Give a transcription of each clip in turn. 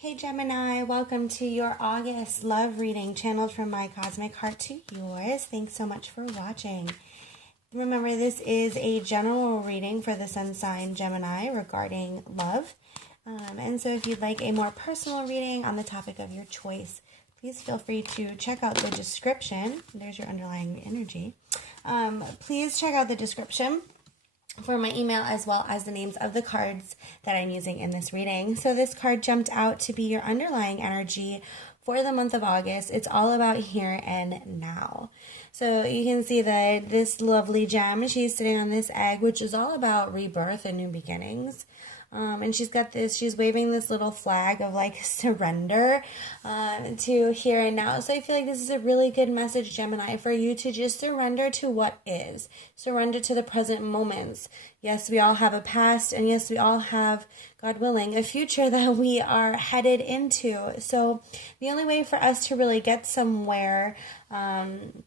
Hey Gemini, welcome to your August love reading channeled from my cosmic heart to yours. Thanks so much for watching. Remember, this is a general reading for the sun sign Gemini regarding love. And so if you'd like a more personal reading on the topic of your choice, please feel free to check out the description. There's your underlying energy. Please check out the description for my email, as well as the names of the cards that I'm using in this reading. So this card jumped out to be your underlying energy for the month of August. It's all about here and now. So you can see that this lovely gem, she's sitting on this egg, which is all about rebirth and new beginnings. And she's waving this little flag of like surrender to here and now. So I feel like this is a really good message, Gemini, for you to just surrender to what is. Surrender to the present moments. Yes, we all have a past, and yes, we all have, God willing, a future that we are headed into. So the only way for us to really get somewhere in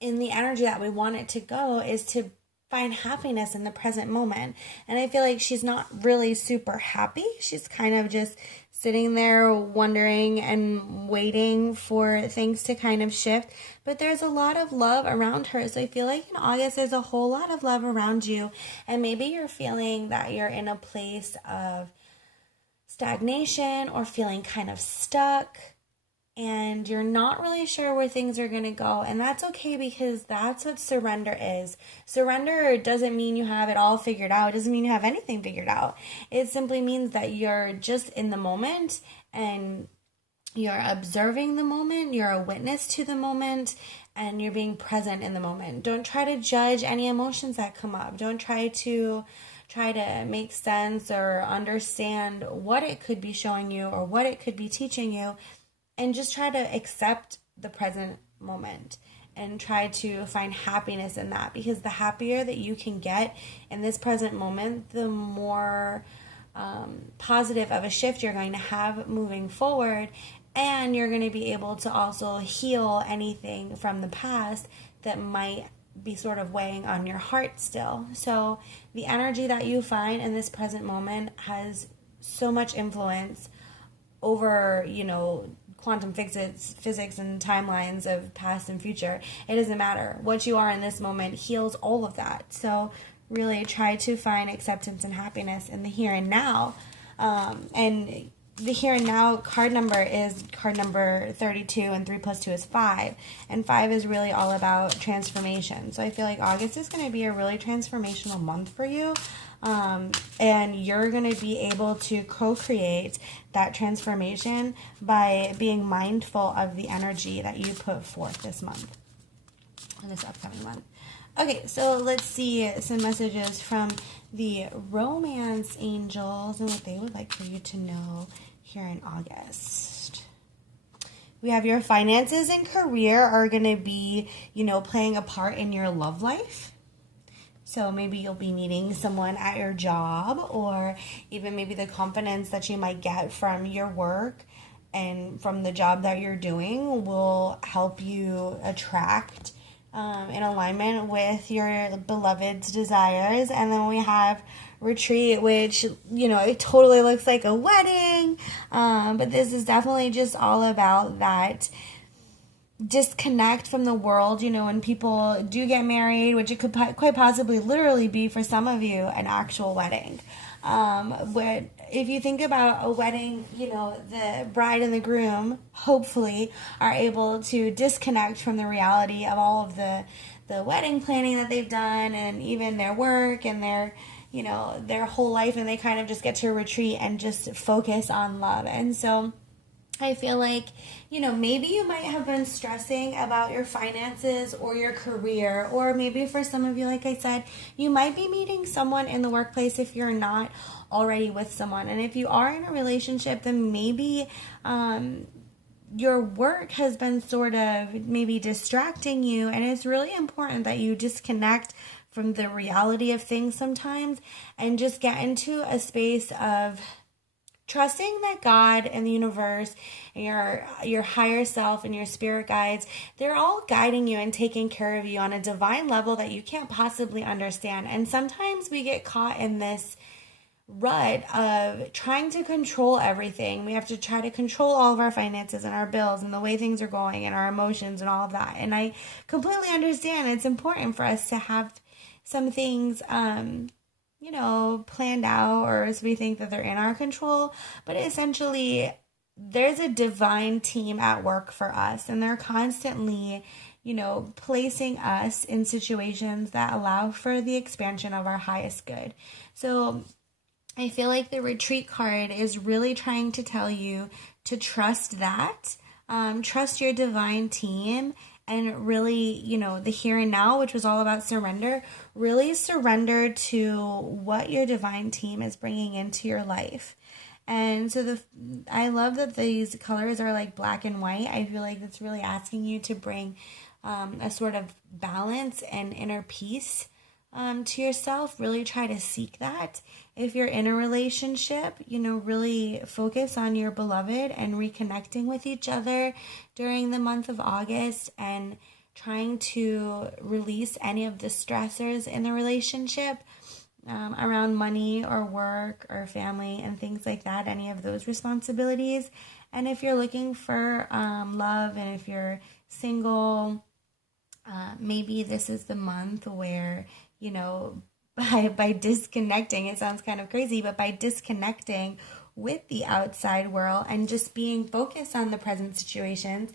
the energy that we want it to go is to find happiness in the present moment. And I feel like she's not really super happy. She's kind of just sitting there wondering and waiting for things to kind of shift. But there's a lot of love around her. So I feel like in August, there's a whole lot of love around you. And maybe you're feeling that you're in a place of stagnation or feeling kind of stuck, and you're not really sure where things are going to go. And that's okay, because that's what surrender is. Surrender doesn't mean you have it all figured out. It doesn't mean you have anything figured out. It simply means that you're just in the moment and you're observing the moment. You're a witness to the moment, and you're being present in the moment. Don't try to judge any emotions that come up. Don't try to make sense or understand what it could be showing you or what it could be teaching you. And just try to accept the present moment and try to find happiness in that, because the happier that you can get in this present moment, the more positive of a shift you're going to have moving forward. And you're going to be able to also heal anything from the past that might be sort of weighing on your heart still. So the energy that you find in this present moment has so much influence over, quantum physics and timelines of past and future. It doesn't matter. What you are in this moment heals all of that. So really try to find acceptance and happiness in the here and now. And the here and now card number is card number 32, and 3 plus 2 is 5. And 5 is really all about transformation. So I feel like August is going to be a really transformational month for you. And you're going to be able to co-create that transformation by being mindful of the energy that you put forth this month, this upcoming month. Okay, so let's see some messages from the romance angels and what they would like for you to know here in August. We have your finances and career are going to be, playing a part in your love life. So maybe you'll be meeting someone at your job, or even maybe the confidence that you might get from your work and from the job that you're doing will help you attract in alignment with your beloved's desires. And then we have retreat, which, it totally looks like a wedding. But this is definitely just all about that disconnect from the world, when people do get married, which it could quite possibly literally be for some of you an actual wedding. But if you think about a wedding, the bride and the groom hopefully are able to disconnect from the reality of all of the wedding planning that they've done, and even their work and their whole life, and they kind of just get to retreat and just focus on love. And so I feel like, maybe you might have been stressing about your finances or your career, or maybe for some of you, like I said, you might be meeting someone in the workplace if you're not already with someone. And if you are in a relationship, then maybe your work has been sort of maybe distracting you, and it's really important that you disconnect from the reality of things sometimes and just get into a space of trusting that God and the universe and your higher self and your spirit guides, they're all guiding you and taking care of you on a divine level that you can't possibly understand. And sometimes we get caught in this rut of trying to control everything. We have to try to control all of our finances and our bills and the way things are going and our emotions and all of that. And I completely understand it's important for us to have some things, planned out, or as we think that they're in our control. But essentially, there's a divine team at work for us, and they're constantly placing us in situations that allow for the expansion of our highest good. So I feel like the retreat card is really trying to tell you to trust that, trust your divine team, and really, the here and now, which was all about surrender, really surrender to what your divine team is bringing into your life. And so I love that these colors are like black and white. I feel like that's really asking you to bring a sort of balance and inner peace to yourself. Really try to seek that. If you're in a relationship, really focus on your beloved and reconnecting with each other during the month of August, and trying to release any of the stressors in the relationship around money or work or family and things like that, any of those responsibilities. And if you're looking for love, and if you're single, maybe this is the month where, by disconnecting, it sounds kind of crazy, but by disconnecting with the outside world and just being focused on the present situations,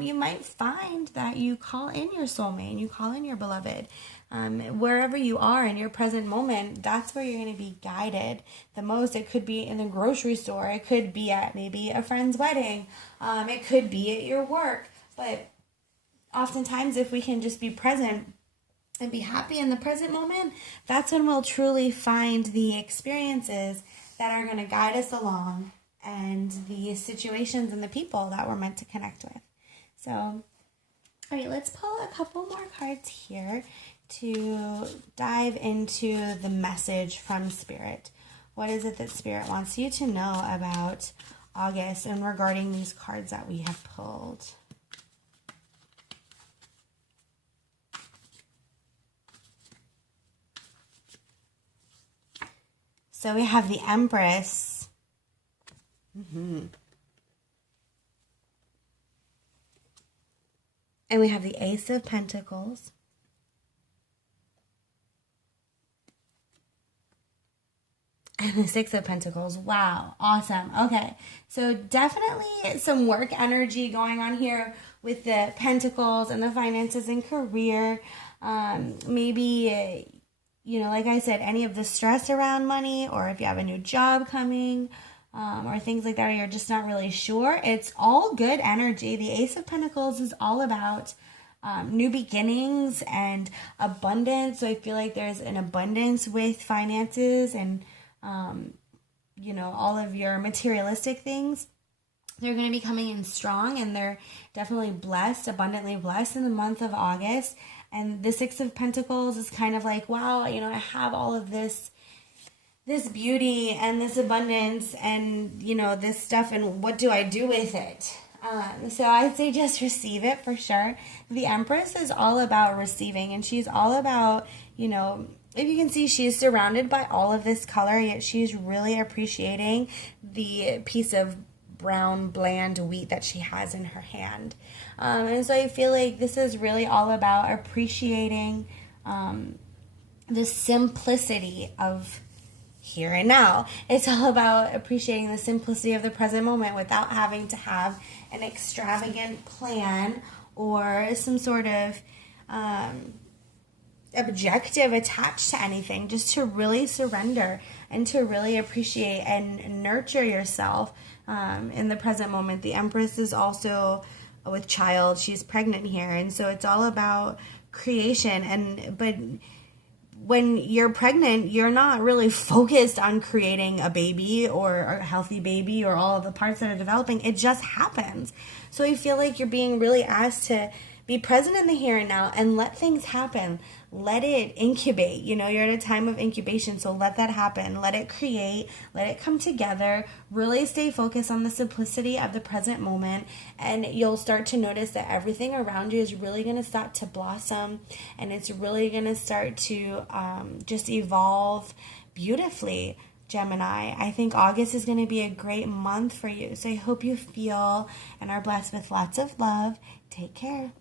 you might find that you call in your soulmate and you call in your beloved. Wherever you are in your present moment, that's where you're going to be guided the most. It could be in the grocery store. It could be at maybe a friend's wedding. It could be at your work. But oftentimes, if we can just be present and be happy in the present moment, that's when we'll truly find the experiences that are going to guide us along, and the situations and the people that we're meant to connect with. So, all right, let's pull a couple more cards here to dive into the message from Spirit. What is it that Spirit wants you to know about August and regarding these cards that we have pulled? So we have the Empress. And we have the Ace of Pentacles. And the Six of Pentacles. Wow. Awesome. Okay. So definitely some work energy going on here with the Pentacles and the finances and career. Maybe, like I said, any of the stress around money, or if you have a new job coming, or things like that, or you're just not really sure. It's all good energy. The Ace of Pentacles is all about new beginnings and abundance. So I feel like there's an abundance with finances and all of your materialistic things. They're going to be coming in strong, and they're definitely blessed, abundantly blessed in the month of August. And the Six of Pentacles is kind of like, wow, I have all of this beauty and this abundance and, this stuff, and what do I do with it? So I'd say just receive it for sure. The Empress is all about receiving, and she's all about, if you can see, she's surrounded by all of this color, yet she's really appreciating the piece of brown, bland wheat that she has in her hand. And so I feel like this is really all about appreciating the simplicity of here and now. It's all about appreciating the simplicity of the present moment without having to have an extravagant plan or some sort of objective attached to anything, just to really surrender and to really appreciate and nurture yourself in the present moment. The Empress is also with child. She's pregnant here, and so it's all about creation. But when you're pregnant, you're not really focused on creating a baby or a healthy baby or all of the parts that are developing. It just happens. So I feel like you're being really asked to be present in the here and now and let things happen. Let it incubate. You're at a time of incubation, so let that happen. Let it create. Let it come together. Really stay focused on the simplicity of the present moment, and you'll start to notice that everything around you is really going to start to blossom, and it's really going to start to just evolve beautifully. Gemini. I think August is going to be a great month for you. So I hope you feel and are blessed with lots of love. Take care.